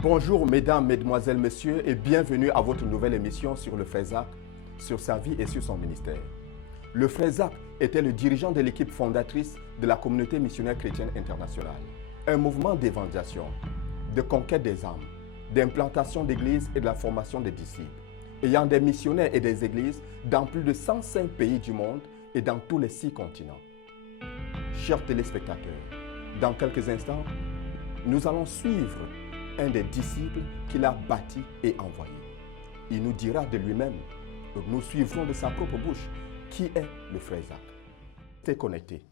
Bonjour mesdames, mesdemoiselles, messieurs et bienvenue à votre nouvelle émission sur le frère Zach, sur sa vie et sur son ministère. Le frère Zach était le dirigeant de l'équipe fondatrice de la communauté missionnaire chrétienne internationale. Un mouvement d'évangélisation, de conquête des âmes, d'implantation d'églises et de la formation des disciples, ayant des missionnaires et des églises dans plus de 105 pays du monde et dans tous les 6 continents. Chers téléspectateurs, dans quelques instants, nous allons suivre un des disciples qu'il a bâti et envoyé. Il nous dira de lui-même, nous suivrons de sa propre bouche, qui est le frère Zach. T'es connecté.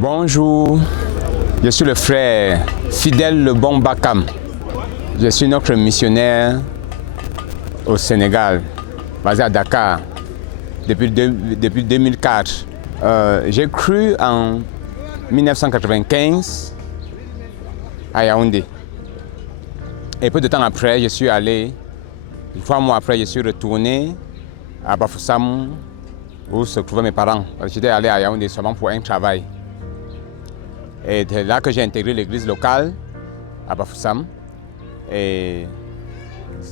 Bonjour, je suis le frère Fidèle Le Bon Bakam. Je suis notre missionnaire au Sénégal, basé à Dakar, depuis 2004. J'ai cru en 1995 à Yaoundé. Et peu de temps après, je suis allé, 3 mois après, je suis retourné à Bafoussam, où se trouvaient mes parents. J'étais allé à Yaoundé seulement pour un travail. Et c'est là que j'ai intégré l'église locale à Bafoussam et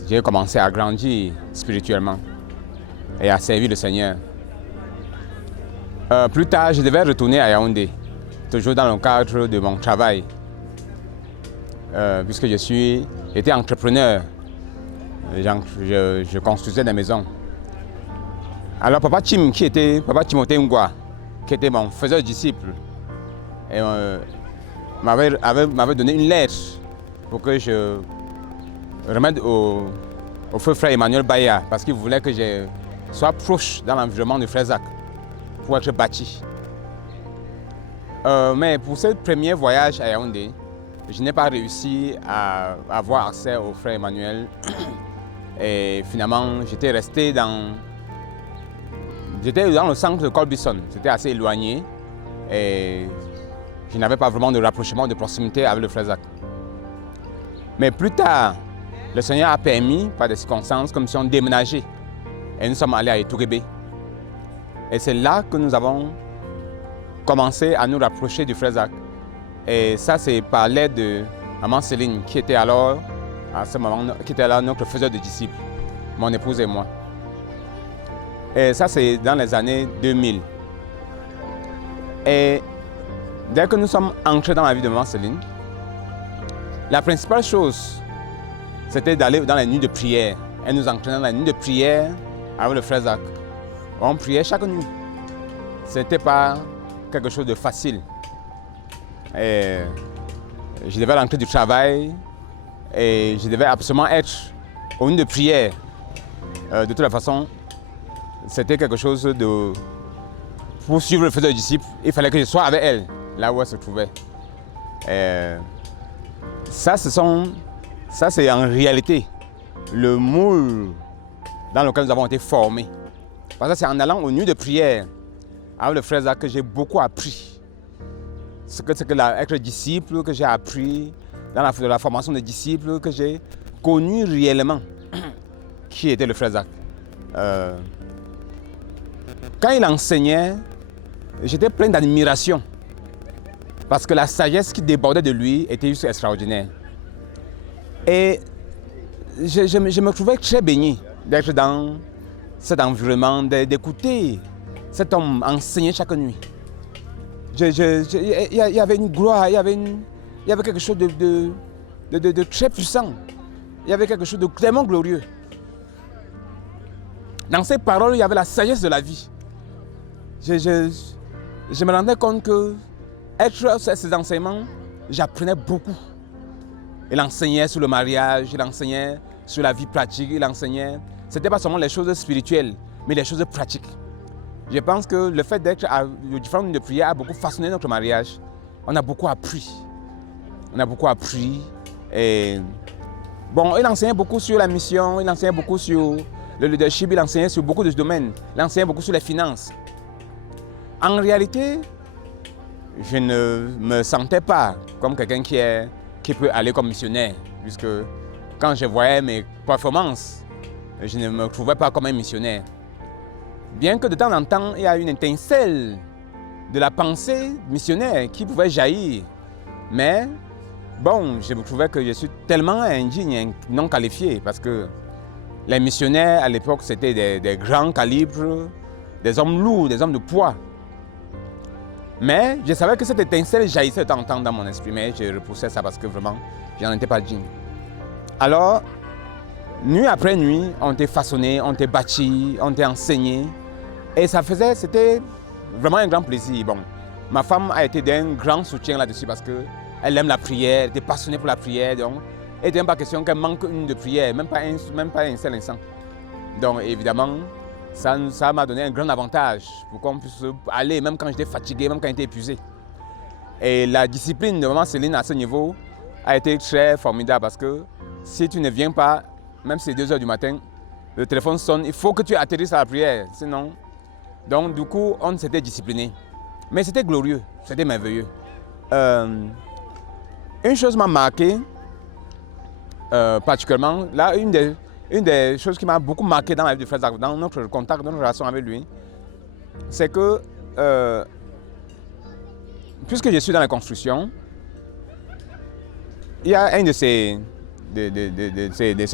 j'ai commencé à grandir spirituellement et à servir le Seigneur. Plus tard, je devais retourner à Yaoundé, toujours dans le cadre de mon travail, puisque j'étais entrepreneur. Je construisais des maisons. Alors Papa Timothée Ngwa, qui était mon faiseur disciple, et m'avait donné une lettre pour que je remette au feu frère Emmanuel Baya, parce qu'il voulait que je sois proche dans l'environnement de Frézac pour être bâti. Mais pour ce premier voyage à Yaoundé, je n'ai pas réussi à avoir accès au frère Emmanuel. Et finalement, j'étais resté dans le centre de Colbison. C'était assez éloigné et je n'avais pas vraiment de rapprochement, de proximité avec le Frézac. Mais plus tard, le Seigneur a permis, par des circonstances, comme si on déménageait. Et nous sommes allés à Etourébé. Et c'est là que nous avons commencé à nous rapprocher du Frézac. Et ça, c'est par l'aide de maman Céline, qui était alors, à ce moment, qui était là notre faiseur de disciples, mon épouse et moi. Et ça, c'est dans les années 2000. Et dès que nous sommes entrés dans la vie de maman Céline, la principale chose, c'était d'aller dans la nuit de prière. Elle nous entraînait dans la nuit de prière avec le Frézac. On priait chaque nuit. Ce n'était pas quelque chose de facile. Et je devais rentrer du travail et je devais absolument être au nuit de prière. De toute façon, c'était quelque chose de... Pour suivre le faiseur de disciples, il fallait que je sois avec elle, là où elle se trouvait. Et ça, c'est en réalité le moule dans lequel nous avons été formés. Parce que c'est en allant aux nuits de prière avec le frère Zach que j'ai beaucoup appris. Ce que être disciple, que j'ai appris dans la formation des disciples, que j'ai connu réellement qui était le frère Zach. Quand il enseignait, j'étais plein d'admiration parce que la sagesse qui débordait de lui était juste extraordinaire. Et je me trouvais très béni d'être dans cet environnement, d'écouter cet homme enseigner chaque nuit. Il y avait une gloire, il y avait quelque chose de très puissant. Il y avait quelque chose de tellement glorieux. Dans ces paroles, il y avait la sagesse de la vie. Je me rendais compte que être sur ces enseignements, j'apprenais beaucoup. Il enseignait sur le mariage, il enseignait sur la vie pratique, il enseignait. Ce n'était pas seulement les choses spirituelles, mais les choses pratiques. Je pense que le fait d'être à différentes nuits de prière a beaucoup façonné notre mariage. On a beaucoup appris. Et bon, il enseignait beaucoup sur la mission, il enseignait beaucoup sur le leadership, il enseignait sur beaucoup de domaines. Il enseignait beaucoup sur les finances. En réalité, je ne me sentais pas comme quelqu'un qui peut aller comme missionnaire, puisque quand je voyais mes performances, je ne me trouvais pas comme un missionnaire. Bien que de temps en temps, il y a une étincelle de la pensée missionnaire qui pouvait jaillir. Mais bon, je me trouvais que je suis tellement indigne, non qualifié, parce que les missionnaires à l'époque, c'était des grands calibres, des hommes lourds, des hommes de poids. Mais je savais que cette étincelle jaillissait de temps en temps dans mon esprit, mais je repoussais ça parce que vraiment, je n'en étais pas digne. Alors, nuit après nuit, on était façonné, on était bâti, on était enseigné. Et c'était vraiment un grand plaisir. Bon, ma femme a été d'un grand soutien là-dessus parce qu'elle aime la prière, elle était passionnée pour la prière. Donc, il n'était même pas question qu'elle manque une de prière, même pas un seul instant. Donc, évidemment, ça m'a donné un grand avantage pour qu'on puisse aller, même quand j'étais fatigué, même quand j'étais épuisé. Et la discipline de maman Céline à ce niveau a été très formidable parce que si tu ne viens pas, même si c'est 2 heures du matin, le téléphone sonne, il faut que tu atterrisses à la prière, sinon... Donc du coup, on s'était discipliné. Mais c'était glorieux, c'était merveilleux. Une chose m'a marqué, particulièrement, là, une des choses qui m'a beaucoup marqué dans la vie du frère Zach, dans notre contact, dans notre relation avec lui, c'est que, puisque je suis dans la construction, il y a un de ces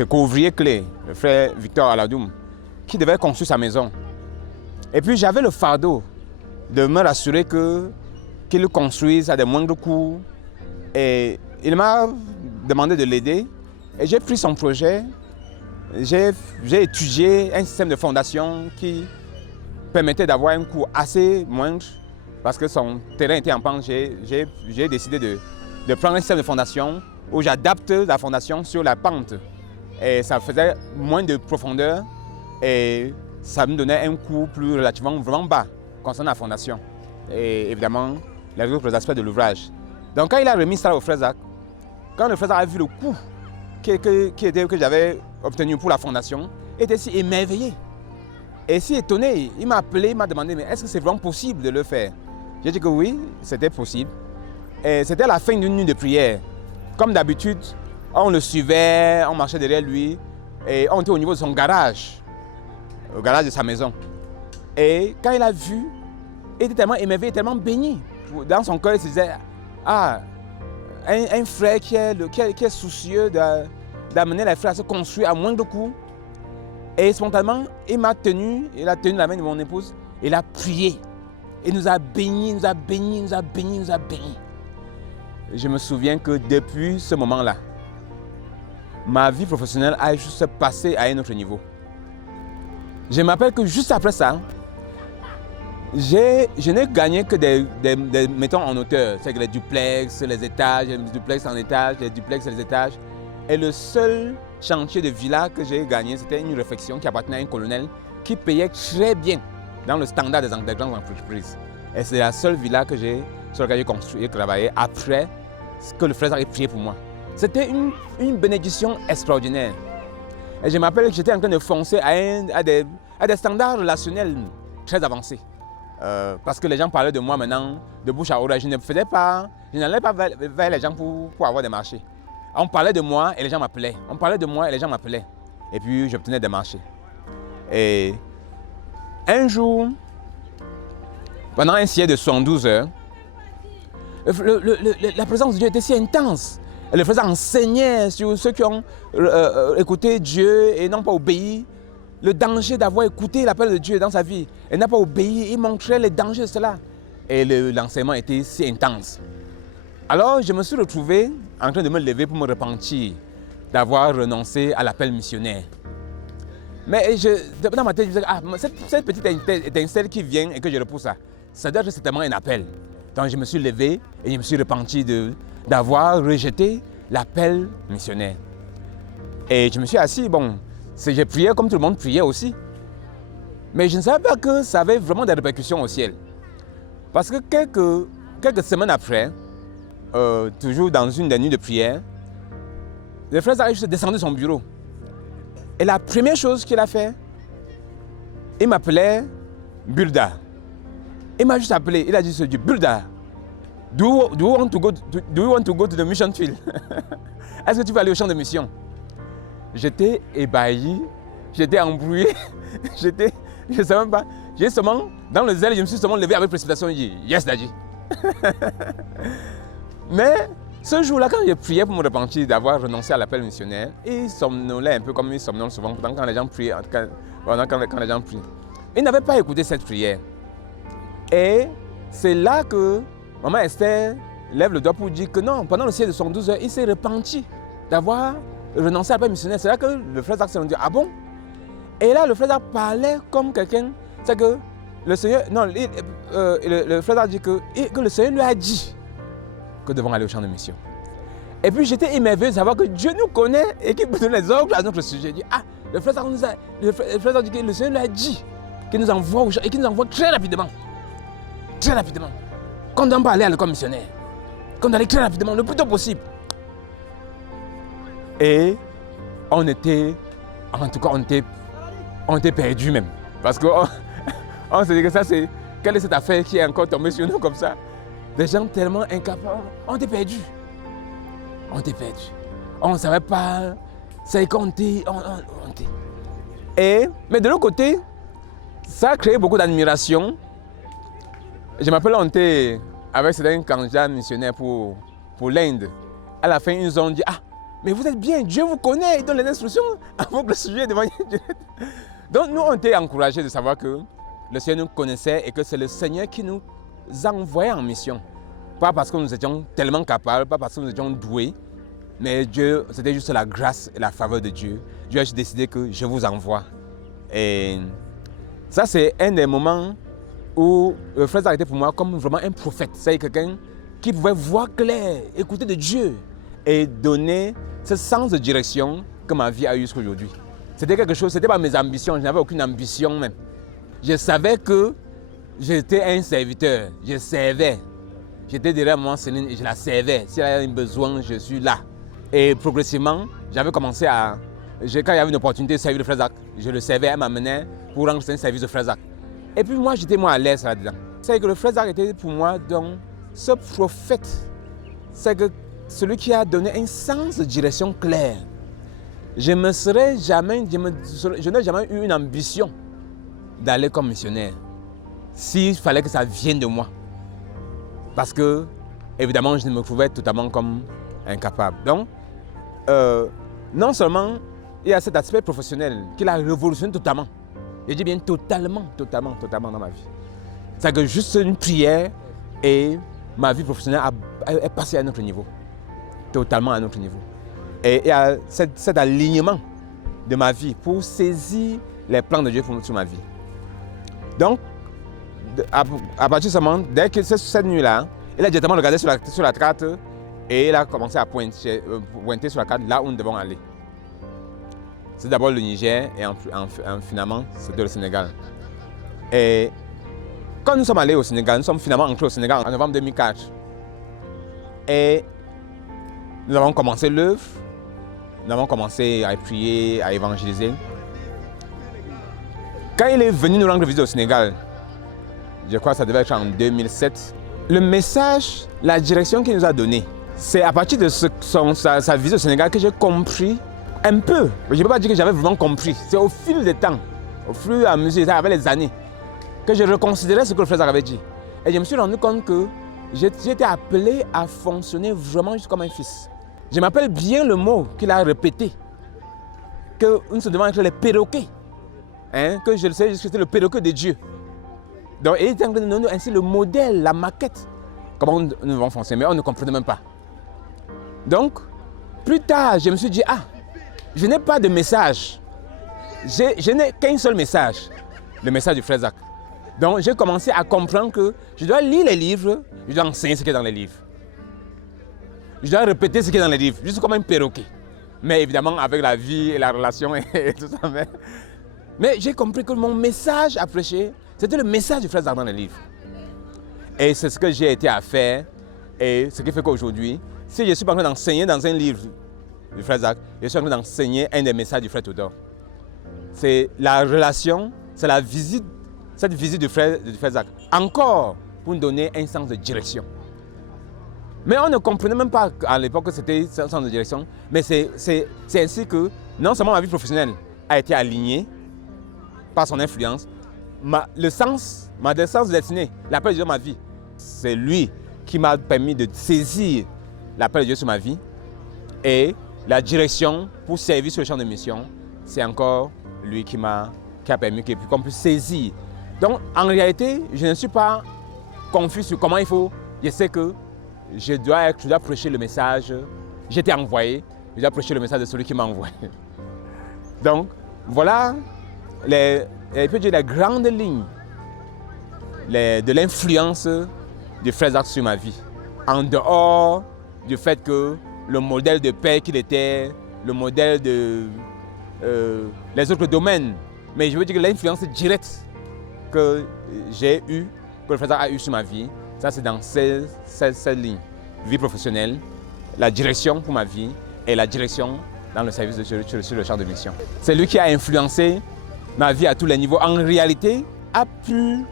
couvriers clés, le frère Victor Aladoum, qui devait construire sa maison. Et puis j'avais le fardeau de me rassurer qu'il construise à des moindres coûts. Et il m'a demandé de l'aider. Et j'ai pris son projet. J'ai étudié un système de fondation qui permettait d'avoir un coût assez moindre parce que son terrain était en pente. J'ai décidé de prendre un système de fondation où j'adapte la fondation sur la pente. et ça faisait moins de profondeur et ça me donnait un coût plus relativement vraiment bas concernant la fondation et évidemment les autres aspects de l'ouvrage. Donc quand il a remis ça au frère Zach, quand le frère Zach a vu le coût que j'avais obtenu pour la fondation, il était si émerveillé et si étonné. Il m'a appelé, il m'a demandé mais est-ce que c'est vraiment possible de le faire? J'ai dit que oui, c'était possible. Et c'était à la fin d'une nuit de prière. Comme d'habitude, on le suivait, on marchait derrière lui et on était au niveau de son garage, au garage de sa maison. Et quand il a vu, il était tellement émerveillé, tellement béni. Dans son cœur, il se disait, ah, un frère qui est soucieux d'amener les frères à se construire à moindre coût. Et spontanément, il a tenu la main de mon épouse, il a prié. Il nous a bénis, nous a bénis, nous a bénis, nous a bénis. Je me souviens que depuis ce moment-là, ma vie professionnelle a juste passé à un autre niveau. Je m'appelle que juste après ça, je n'ai gagné que des mettons en hauteur, c'est que les duplex, les étages, les duplex en étage, les duplex et les étages. Et le seul chantier de villa que j'ai gagné, c'était une réflexion qui appartenait à un colonel qui payait très bien dans le standard des grandes entreprises. Et c'est la seule villa sur laquelle j'ai construit et travaillé après que le frère a prié pour moi. C'était une bénédiction extraordinaire. Et je m'appelle que j'étais en train de foncer à des standards relationnels très avancés. Parce que les gens parlaient de moi maintenant, de bouche à oreille. Je n'allais pas vers les gens pour avoir des marchés. On parlait de moi et les gens m'appelaient. On parlait de moi et les gens m'appelaient. Et puis j'obtenais des marchés. Et un jour, pendant un siège de 72 heures, la présence de Dieu était si intense. Et le frère enseignait sur ceux qui ont écouté Dieu et n'ont pas obéi. Le danger d'avoir écouté l'appel de Dieu dans sa vie et n'a pas obéi, il montrait les dangers de cela. Et l'enseignement était si intense. Alors je me suis retrouvé en train de me lever pour me repentir d'avoir renoncé à l'appel missionnaire. Mais dans ma tête, je me disais, ah, cette petite étincelle qui vient et que je repousse, ça doit être certainement un appel. Donc je me suis levé et je me suis repenti d'avoir rejeté l'appel missionnaire. Et je me suis assis, j'ai prié comme tout le monde priait aussi. Mais je ne savais pas que ça avait vraiment des répercussions au ciel. Parce que quelques semaines après, toujours dans une des nuits de prière, le frère Zach est descendu de son bureau. Et la première chose qu'il a fait, il m'appelait Bulda. Il m'a juste appelé, il a dit ce Dieu, Bulda, do you want to go to the mission field? Est-ce que tu veux aller au champ de mission? J'étais ébahi, j'étais embrouillé, je ne savais même pas. J'ai seulement, dans le zèle, je me suis seulement levé avec précipitation et dit, yes, Daddy. Mais ce jour-là, quand j'ai prié pour me repentir d'avoir renoncé à l'appel missionnaire, il somnolait un peu comme il somnole souvent quand les gens prient. Quand les gens prient. Il n'avait pas écouté cette prière. Et c'est là que Maman Esther lève le doigt pour dire que non, pendant le siège de 72 heures, il s'est repenti d'avoir renoncé à l'appel missionnaire. C'est là que le frère Zach s'est dit, ah bon? Et là, le frère Zach parlait comme quelqu'un, c'est que le Seigneur, non, le frère Zach dit que le Seigneur lui a dit que nous devons aller au champ de mission. Et puis j'étais émerveillé de savoir que Dieu nous connaît et qu'il peut donner les ordres à notre sujet. Je dis, ah, le frère Zach dit que le Seigneur lui a dit qu'il nous envoie et qu'il nous envoie très rapidement. Très rapidement. Qu'on ne doit pas aller à l'école missionnaire. Qu'on doit aller très rapidement, le plus tôt possible. Et on était perdus même. Parce qu'on s'est dit que ça c'est, quelle est cette affaire qui est encore tombée sur nous comme ça? Des gens tellement incapables, on était perdus. On ne savait pas, c'est qu'on était. Mais de l'autre côté, ça a créé beaucoup d'admiration. Je m'appelle Onté avec certains candidats missionnaires pour l'Inde. À la fin, ils nous ont dit, ah, mais vous êtes bien, Dieu vous connaît, il donne les instructions avant que le sujet devant Dieu. Donc nous, on était encouragés de savoir que le Seigneur nous connaissait et que c'est le Seigneur qui nous envoyait en mission. Pas parce que nous étions tellement capables, pas parce que nous étions doués, mais Dieu, c'était juste la grâce et la faveur de Dieu. Dieu a juste décidé que je vous envoie. Et ça, c'est un des moments où le frère a été pour moi comme vraiment un prophète. C'est quelqu'un qui pouvait voir clair, écouter de Dieu et donné ce sens de direction que ma vie a eu jusqu'à aujourd'hui. C'était quelque chose, c'était pas mes ambitions, je n'avais aucune ambition même. Je savais que j'étais un serviteur, je servais. J'étais derrière moi, Céline, et je la servais. Si elle avait besoin, je suis là. Et progressivement, j'avais commencé à... Quand il y avait une opportunité de servir le Frère Zach, je le servais, elle m'amenait pour rendre un service de Frère Zach. Et puis moi, j'étais à l'aise là-dedans. C'est que le Frère Zach était pour moi donc ce prophète. C'est que celui qui a donné un sens de direction clair. Je n'ai jamais eu une ambition d'aller comme missionnaire. S'il fallait que ça vienne de moi. Parce que, évidemment, je me trouvais totalement comme incapable. Donc, non seulement il y a cet aspect professionnel qui l'a révolutionné totalement. Je dis bien totalement dans ma vie. C'est que juste une prière et ma vie professionnelle est passée à un autre niveau. Totalement à un autre niveau. Et il y a cet alignement de ma vie pour saisir les plans de Dieu sur ma vie. Donc, à partir de ce moment, dès que cette nuit-là, il a directement regardé sur la carte et il a commencé à pointer sur la carte là où nous devons aller. C'est d'abord le Niger et finalement, c'était le Sénégal. Et quand nous sommes allés au Sénégal, nous sommes finalement entrés au Sénégal en novembre 2004. Et nous avons commencé l'œuvre, nous avons commencé à prier, à évangéliser. Quand il est venu nous rendre visite au Sénégal, je crois que ça devait être en 2007, le message, la direction qu'il nous a donnée, c'est à partir de sa visite au Sénégal que j'ai compris un peu. Je ne peux pas dire que j'avais vraiment compris. C'est au fil des temps, au fur et à mesure, avec les années, que je reconsidérais ce que le frère avait dit. Et je me suis rendu compte que j'étais appelé à fonctionner vraiment juste comme un fils. Je m'appelle bien le mot qu'il a répété, que nous devons être les perroquets. Que je le sais, c'était le perroquet de Dieu. Donc, il était en train de nous donner ainsi le modèle, la maquette, comment nous devons fonctionner, mais on ne comprenait même pas. Donc, plus tard, je me suis dit, je n'ai pas de message. Je n'ai qu'un seul message, le message du frère Zach. Donc, j'ai commencé à comprendre que je dois lire les livres, je dois enseigner ce qui est dans les livres. Je dois répéter ce qui est dans les livres, juste comme un perroquet. Mais évidemment, avec la vie et la relation et tout ça. Mais j'ai compris que mon message à prêcher, c'était le message du frère Zach dans les livres. Et c'est ce que j'ai été à faire. Et ce qui fait qu'aujourd'hui, si je ne suis pas en train d'enseigner dans un livre du frère Zach, je suis en train d'enseigner un des messages du frère Théodore. C'est la relation, c'est la visite, cette visite du frère Zach. Encore pour nous donner un sens de direction. Mais on ne comprenait même pas à l'époque que c'était un sens de direction. Mais c'est ainsi que non seulement ma vie professionnelle a été alignée par son influence, ma descente destinée, l'appel de Dieu dans ma vie, c'est lui qui m'a permis de saisir l'appel de Dieu sur ma vie. Et la direction pour servir sur le champ de mission, c'est encore lui qui a permis qu'on puisse saisir. Donc en réalité, je ne suis pas confus sur comment il faut. Je sais que je dois prêcher le message. J'étais envoyé, je dois prêcher le message de celui qui m'a envoyé. Donc voilà les grandes lignes de l'influence du frère Zach sur ma vie. En dehors du fait que le modèle de père qu'il était, le modèle de les autres domaines. Mais je veux dire que l'influence directe que j'ai eue, que le frère Zach a eue sur ma vie, ça c'est dans cette ligne. Vie professionnelle, la direction pour ma vie et la direction dans le service sur le champ de mission. C'est lui qui a influencé ma vie à tous les niveaux. En réalité, a pu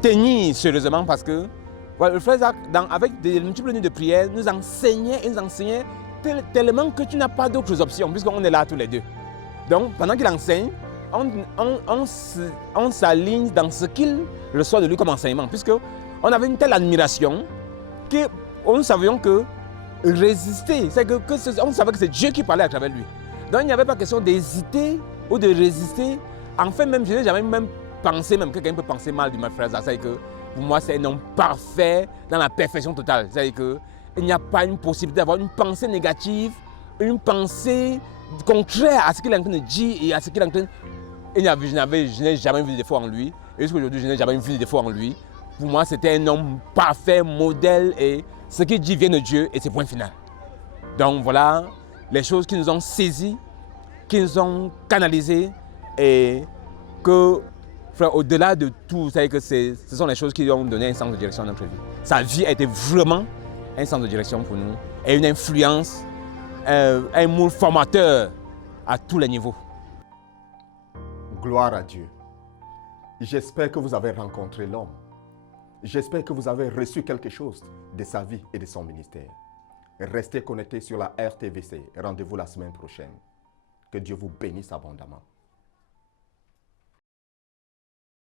tenir sérieusement parce que le frère Zach, avec des multiples nuits de prière, nous enseignait tellement que tu n'as pas d'autres options puisqu'on est là tous les deux. Donc, pendant qu'il enseigne, on s'aligne dans ce qu'il reçoit de lui comme enseignement puisqu'on avait une telle admiration que nous savions que résister, on savait que c'est Dieu qui parlait à travers lui. Donc il n'y avait pas question d'hésiter ou de résister. Enfin même, je n'ai jamais même pensé, même quelqu'un peut penser mal du frère Zach. C'est-à-dire que pour moi c'est un homme parfait dans la perfection totale. C'est-à-dire qu'il n'y a pas une possibilité d'avoir une pensée négative, une pensée contraire à ce qu'il est en train de dire et à ce qu'il est en train de... Je n'ai jamais vu de défaut en lui. Et jusqu'aujourd'hui, je n'ai jamais vu de défaut en lui. Pour moi, c'était un homme parfait, modèle et ce qu'il dit vient de Dieu et c'est point final. Donc voilà les choses qui nous ont saisis, qui nous ont canalisés et que, frère, au-delà de tout, vous savez que ce sont les choses qui lui ont donné un sens de direction à notre vie. Sa vie a été vraiment un sens de direction pour nous et une influence, un moule formateur à tous les niveaux. Gloire à Dieu. J'espère que vous avez rencontré l'homme. J'espère que vous avez reçu quelque chose de sa vie et de son ministère. Restez connectés sur la RTVC. Rendez-vous la semaine prochaine. Que Dieu vous bénisse abondamment.